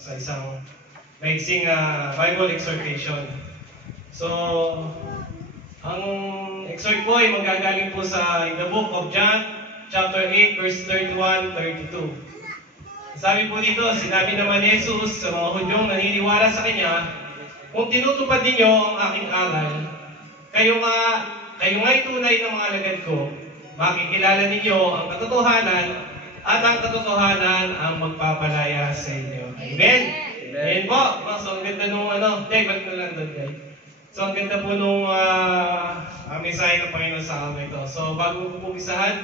sa isang maiksing Bible exhortation. So, ang exhort ko ay manggagaling po sa in the book of John, chapter 8, verse 31-32. Sabi po dito, sinabi naman ni Jesus sa mga Hudyong naniniwala sa Kanya, kung tinutupad ninyo ang aking aral, kayo nga'y tunay na mga alagad ko, makikilala ninyo ang katotohanan, at ang katotohanan ang magpapalaya sa inyo. Amen? Amen po. So, ang ganda nung balik na lang doon, guys. So, ang ganda po nung mensahe ng Panginoon sa amin ito. So, bago po umpisahan,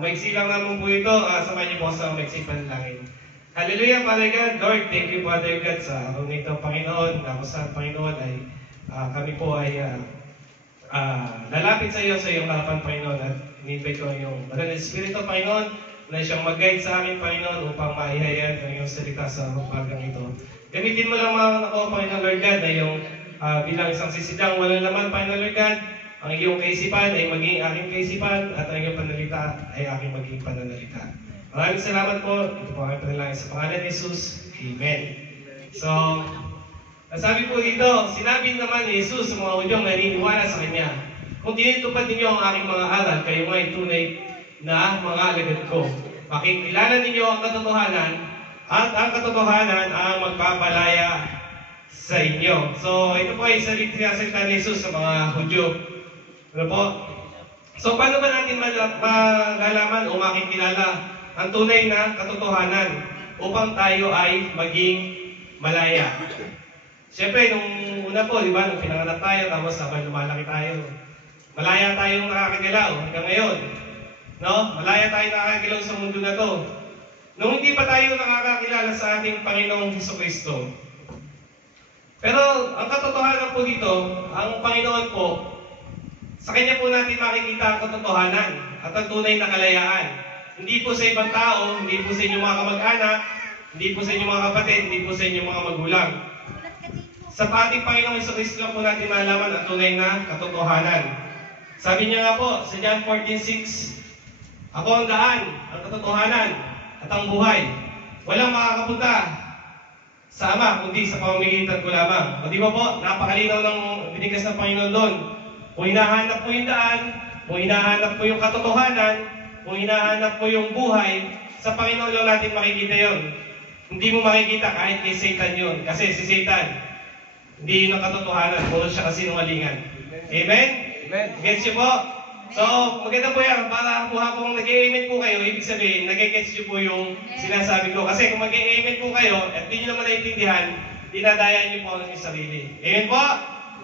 maiksi lang naman po ito. Samahan niyo po sa maiksi panalangin. Hallelujah, Father God. Lord, thank you, Father God, sa araw nito, Panginoon. Ako sa Panginoon ay kami po ay lalapit sa iyo sa iyong harapan, Panginoon. At in-invite ko yung Banal na Espiritu, Panginoon, na siyang mag-guide sa amin, Panginoon, upang maihayag ang iyong salita sa umagang ito. Gamitin mo lang mga ako, Panginoon Lord God, na yung bilang isang sisidang walang laman, Panginoon Lord God, ang iyong kaisipan ay maging aking kaisipan at ang iyong panalita ay aking maging pananalita. Maraming salamat po. Ito po ang panalangin sa pangalan ni Jesus. Amen. So, nasabi po dito, sinabi naman ni Jesus sa mga Hudyong naniniwala sa Kanya, kung tinutupad ninyo ang aking mga aral, kayo nga'y tunay na mga alagad ko. Makikilala ninyo ang katotohanan at ang katotohanan ang magpapalaya sa inyo. So, ito po ay salita ni Jesus sa mga Hudyo. Ano po? So, paano ba natin malalaman o makikilala ang tunay na katotohanan upang tayo ay maging malaya? Siyempre, nung una po, di ba, nung pinanganak tayo, tapos habang lumalaki tayo, malaya tayong nakakagalaw hanggang ngayon. No? Malaya tayo nakakagalaw sa mundo na to. Nung hindi pa tayo nakakakilala sa ating Panginoong Hesukristo. Pero ang katotohanan po dito, ang Panginoon po, sa Kanya po natin makikita ang katotohanan at ang tunay na kalayaan. Hindi po sa ibang tao, hindi po sa inyong mga kamag-anak, hindi po sa inyong mga kapatid, hindi po sa inyong mga magulang. Sa ating Panginoong Hesukristo lang po natin malaman ang tunay na katotohanan. Sabi niya nga po sa John 14:6, ako ang daan, ang katotohanan, at ang buhay. Walang makakapunta sa Ama, kundi sa pamamagitan ko lamang. O di ba po, napakalinaw ng binigas ng Panginoon doon. Kung hinahanap mo yung daan, kung hinahanap mo yung katotohanan, kung hinahanap mo yung buhay, sa Panginoon lang natin makikita yon. Hindi mo makikita kahit kay Satan yun. Kasi si Satan, hindi yun ang katotohanan, puro siya kasinungalingan. Amen? Amen. Gets nyo po? So, maganda po yan. Para po habang nag-i-amen po kayo, ibig sabihin, nag-gets nyo po yung sinasabi ko. Kasi kung mag-i-amen po kayo, at di nyo naman naintindihan, dinadayan nyo po ang inyong sarili. Amen po?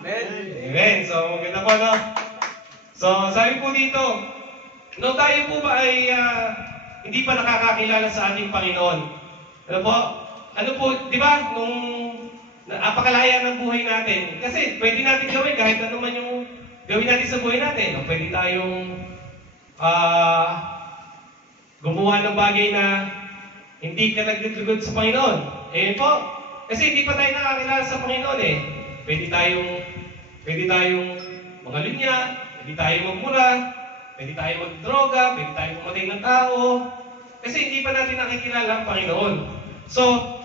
Amen. Amen. So, maganda po, no? So, sabi po dito, no, tayo po ba ay hindi pa nakakakilala sa ating Panginoon? Ano po? Ano po, di ba, nung napakalaya ng buhay natin, kasi pwede natin gawin kahit ano man yung gawin natin sa buhay natin. Pwede tayong gumawa ng bagay na hindi ka naglugod sa Panginoon. Eh po, kasi hindi pa tayo nakakilala sa Panginoon eh. Pwede tayong mga linya, pwede tayong magmura, pwede tayong magdroga, pwede tayong pumatay ng tao. Kasi hindi pa natin nakikilala ang Panginoon. So,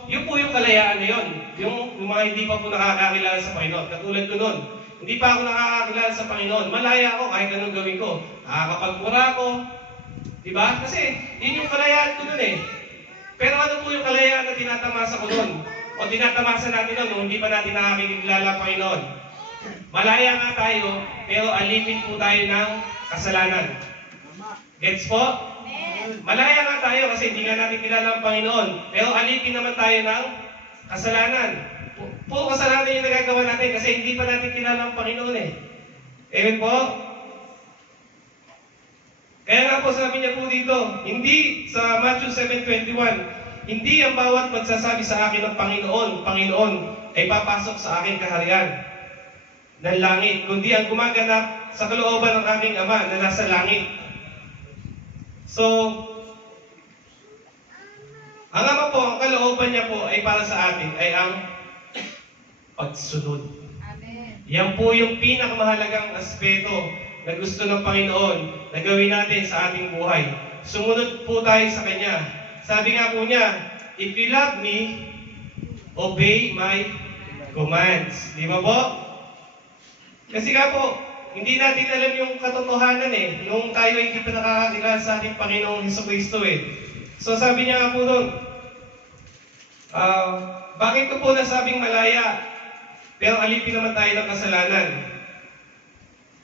yun po yung kalayaan na yun. Yung mga hindi pa po nakakakilala sa Panginoon. Katulad ko nun. Hindi pa ako nakakakilala sa Panginoon. Malaya ako kahit anong gawin ko. Nakakapagmura ako. Diba? Kasi yun yung kalayaan ko nun eh. Pero ano po yung kalayaan na tinatamasa ko nun? O tinatamasa natin nun nung hindi pa natin nakakilala ang Panginoon? Malaya nga tayo, pero alipin po tayo ng kasalanan. Gets po? Malaya nga tayo kasi hindi nga natin kilala ang Panginoon. Pero alipin naman tayo ng kasalanan. Puro kasalanan yung nagagawa natin kasi hindi pa natin kilala ang Panginoon eh. Amen po? Kaya nga po sabi niya po dito, hindi sa Matthew 7:21, hindi ang bawat magsasabi sa akin ng Panginoon, Panginoon, ay papasok sa aking kaharian ng langit, kundi ang gumaganap sa kalooban ng aking Ama na nasa langit. So, ang Ama po, ang kalooban niya po ay para sa atin, ay ang pagsunod. Amen. Yan po yung pinakamahalagang aspeto na gusto ng Panginoon na gawin natin sa ating buhay. Sumunod po tayo sa Kanya. Sabi nga po niya, if you love me, Obey my commands. Di ba po? Kasi nga po, hindi natin alam yung katotohanan nung tayo ay hindi pa nakakakilala sa ating Panginoong Hesukristo So sabi niya nga po doon, bakit ko po nasabing malaya, pero alipin naman tayo ng kasalanan?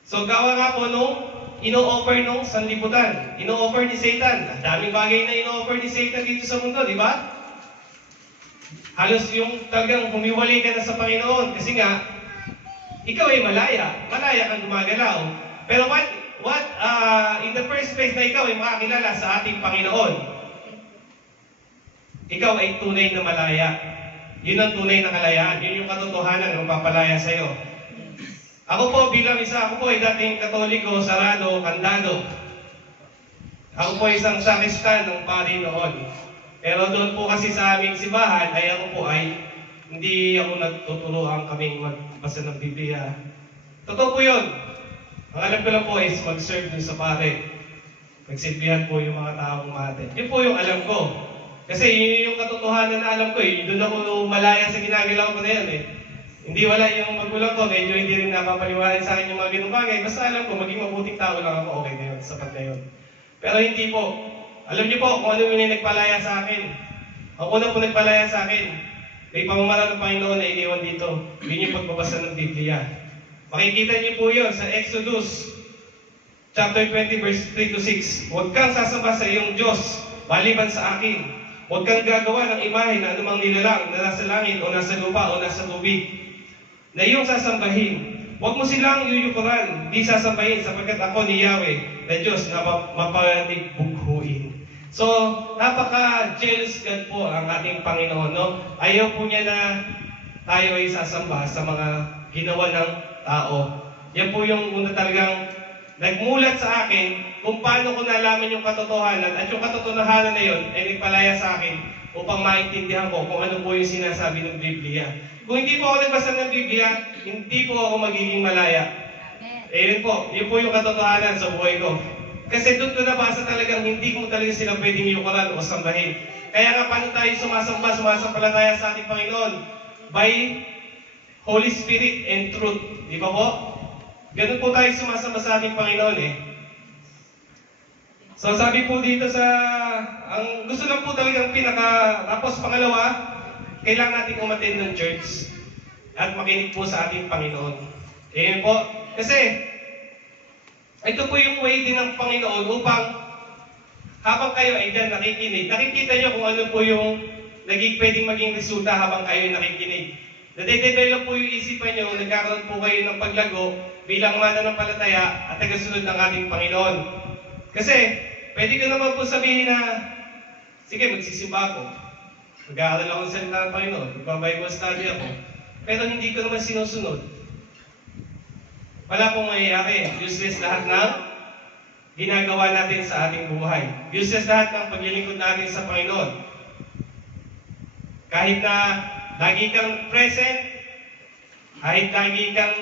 So gawa nga po nung ino-offer nung sanlibutan, ino-offer ni Satan. Ang daming bagay na ino-offer ni Satan dito sa mundo, di ba? Halos yung talagang humiwalay ka na sa Panginoon kasi nga, ikaw ay malaya kang gumagalaw. Pero in the first place na ikaw ay makakilala sa ating Panginoon, ikaw ay tunay na malaya. Yun ang tunay na kalayaan. Yun yung katotohanan ng papalaya sa'yo. Ako po ay dating Katoliko, sarado, kandado. Ako po isang sakristan ng pari noon. Pero doon po kasi sa aming simbahan, ay ako po hindi ako nagtuturuan kaming magbasa ng Biblia. Totoo po yun. Ang alam ko lang po is mag-serve dun sa pare. Magsilbihan po yung mga taong umaaten. Yun po yung alam ko. Kasi yun yung katotohanan na alam ko Doon ako malaya sa ginagalaw ko na yun Hindi wala yung magulang ko, medyo hindi rin napapaliwanag sa akin yung mga ganung bagay. Basta alam ko, maging mabuting tao lang ako, okay na yun, sapat na yun. Pero hindi po. Alam niyo po kung ano yung nagpalaya sa akin. Ang una po nagpalaya sa akin, may pamamaraan ng Panginoon na iniwan dito. Yun yung pagbabasa ng Biblia. Makikita niyo po yun sa Exodus chapter 20 verse 3 to 6. Huwag kang sasamba sa iyong Diyos, maliban sa akin. Huwag kang gagawa ng imahe na anumang nilalang na nasa langit o nasa lupa o nasa tubig na iyong sasambahin. Huwag mo silang yuyukuran, di sasambahin sapagkat ako ni Yahweh na Diyos na mapagbughuin. So, napaka-jealous God po ang ating Panginoon. Ayaw po niya na tayo ay sasamba sa mga ginawa ng tao. Yan po yung una talagang nagmulat sa akin kung paano ko nalaman yung katotohanan at yung katotohanan na yun ay nagpalaya sa akin upang maintindihan ko kung ano po yung sinasabi ng Biblia. Kung hindi po ako nagbasa ng Biblia, hindi po ako magiging malaya. Yun po yung katotohanan sa buhay ko. Kasi doon ko nabasa talagang hindi ko talaga sila pwedeng yukuran o sambahin. Kaya nga paano tayo sumasampalataya sa ating Panginoon? By Holy Spirit and truth. Di ba po? Ganun po tayo sumasamba sa ating Panginoon So sabi po dito ang gusto lang po talagang tapos pangalawa, kailangan natin umattend ng church at makinig po sa ating Panginoon. Po. Kasi, ito po yung way din ng Panginoon upang habang kayo ay dyan nakikinig, nakikita nyo kung ano po yung pwedeng maging resulta habang kayo ay nakikinig. Nade-develop po yung isipan nyo, nagkakaroon po kayo ng paglago bilang mananampalataya at tagasunod ng ating Panginoon. Kasi, pwede ko naman po sabihin na, sige, magsisimba ako. Mag-aaral ako sa salita ng Panginoon. Magpa-Bible study ako. Pero hindi ko naman sinusunod. Wala pong mangyayari. Useless lahat ng ginagawa natin sa ating buhay. Useless lahat ng paglilingkod natin sa Panginoon. Kahit na lagi kang present, kahit lagi kang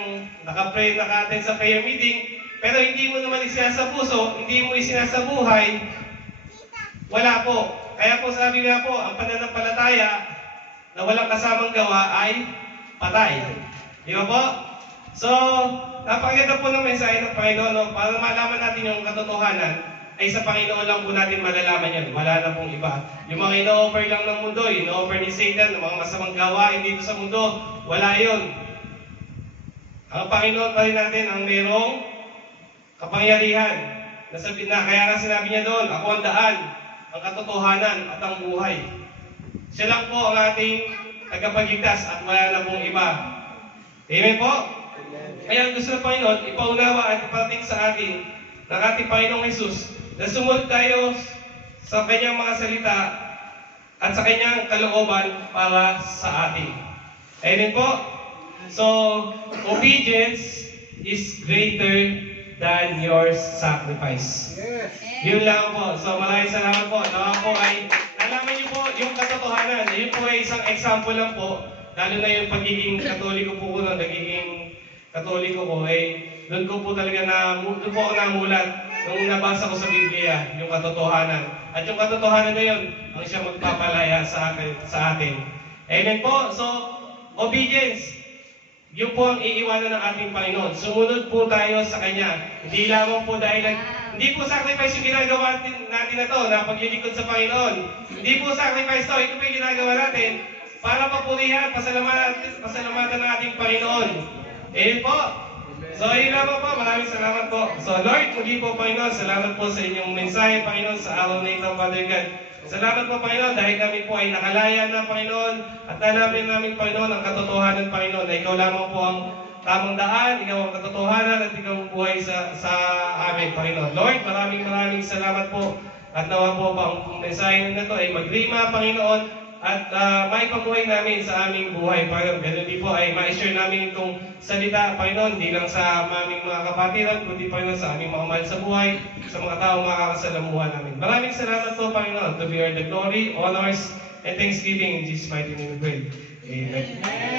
naka-attend sa prayer meeting, pero hindi mo naman isinasa puso, hindi mo isinasa buhay, wala po. Kaya po sabi nga po, ang pananampalataya na walang kasamang gawa ay patay. Di ba po? So, napakaganda po ng mensahe ng Panginoon. Para malaman natin yung katotohanan, ay sa Panginoon lang po natin malalaman yan. Wala na pong iba. Yung mga ino-offer lang ng mundo, ino-offer ni Satan, ng mga masamang gawain dito sa mundo, wala yun. Ang Panginoon pa rin natin ang mayroong kapangyarihan. Kaya nga sinabi niya doon, ako ang daan, ang katotohanan at ang buhay. Siya lang po ang ating tagapagligtas at wala na pong iba. Amen po? Kaya ang gusto ng Panginoon, ipaunawa at iparating sa atin ng ating Panginoong Jesus na sumunod tayo sa kanyang mga salita at sa kanyang kalooban para sa atin. Amen po? So, obedience is greater than your sacrifice. Yes. Yun lang po. So maraming salamat po. Nawa po ay nalaman niyo po yung katotohanan. Yun po ay isang example lang po. Lalo na yung pagiging katoliko po ko na nagiging katoliko ko doon ko po talaga doon po ako namulat nung nabasa ko sa Biblia yung katotohanan. At yung katotohanan na yun ang siya magpapalaya sa atin. Amen po. So, obedience. Yun po ang iiwanan ng ating Panginoon. Sumunod po tayo sa Kanya. Hindi lamang po dahil hindi po sacrifice yung ginagawa natin na to, na paglilingkod sa Panginoon. Hindi po sacrifice to, ito po yung ginagawa natin para papurihan, pasalamatan ng ating Panginoon. Amen po. So, yun lamang po. Maraming salamat po. So, Lord, muli po, Panginoon, salamat po sa inyong mensahe, Panginoon, sa araw na ito, Father God. Salamat po, Panginoon, dahil kami po ay nakalaya na, Panginoon, at nalamin namin, Panginoon, ang katotohanan, Panginoon, na ikaw lamang po ang tamang daan, ikaw ang katotohanan, at ikaw ang buhay sa amin, Panginoon. Lord, maraming salamat po, at nawa po ang mensahe na ito ay magrima, Panginoon, at maipabuhay namin sa aming buhay, Panginoon. Ganun din po ay ma-share namin itong salita, Panginoon, hindi lang sa aming mga kapatiran, kundi, Panginoon, sa aming mga mahal sa buhay, sa mga taong makakasalamuhan namin. Maraming salamat po, Panginoon. To be all the glory, honors, and thanksgiving in Jesus' mighty name we pray. Amen.